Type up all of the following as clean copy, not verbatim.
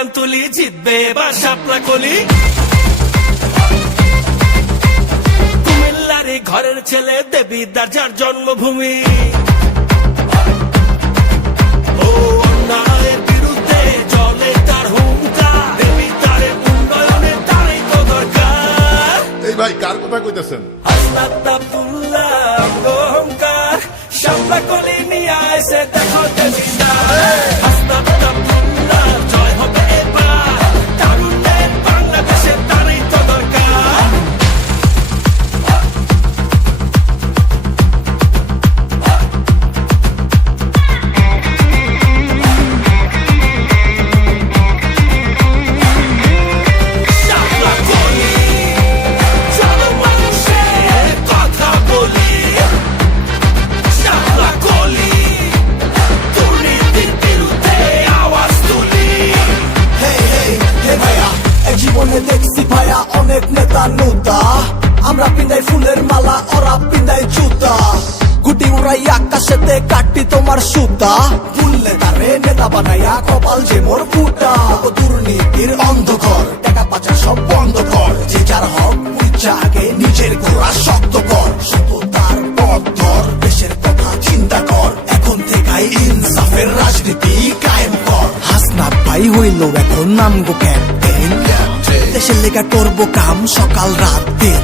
Slogan তুলি, জিতবে এবার শাপলা কলি। কুমিল্লার এই ঘরের ছেলে, দেবীদার যার জন্মভূমি। ও অন্যায়ের বিরুদ্ধে চলে তার হুঙ্কার, দেবীদারের উন্নয়নে তারই তো দরকার। এই ভাই কার কথা কইতেছেন? হাসনাত আব্দুল্লাহ অহংকার, শাপলা কলি নিয়ে আইছে দেখো দেবীদার। হাসনাত আব্দুল্লাহ জয় হবে এবার, তারুণ্যের বাংলাদেশে তারই তো দরকার। শাপলা কলি, চলো মানুষের কথা বলি। শাপলা কলি, দুর্নীতির বিরুদ্ধে আওয়াজ তুলি। হে ভাইয়া, এক জীবনে দেখছি ভাইয়া অনেক নেতা নুতা। আমরা পিন্দাই ফুলের মালা, ওরা পিন্দাই জুতা। গুটি উড়াই আকাশেতে কাটি তোমার সুতা। ভুললে তারে নেতা বানাইয়া কপাল যে মোর ফুটা। দুর্নীতির অন্ধকার, টাকা পাচার সব বন্ধ কর। যে যার হক বুঝা আগে নিজের গোড়া শক্ত কর। সততার পথ ধর, দেশের কথা চিন্তা কর। এখন থেকেই ইনসাফের রাজনীতি কায়েম কর। হাসনাত ভাই হইল এখন নামগো ক্যাপ্টেন। দেশের লেগা করবো কাম সকাল রাত দিন।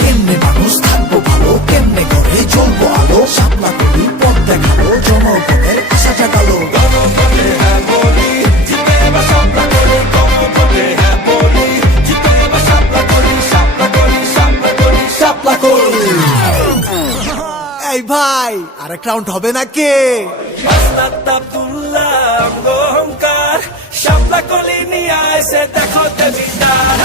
কেমনে মানুষ থাকবো ভালো, কেমনে করে জ্বলবো আলো। শাপলা কলি পথ দেখালো, জনগণের আশা জাগালো। গণভোটে হ্যাঁ বলি, জিতবে এবার শাপলা কলি। গণভোটে হ্যাঁ বলি, জিতবে এবার শাপলা কলি। শাপলা কলি, শাপলা কলি, শাপলা কলি। এই ভাই আরেক রাউন্ড হবে নাকি? হাসনাত আব্দুল্লাহ অহংকার, শাপলা কলি নিয়ে আইছে দেখো দেবীদার।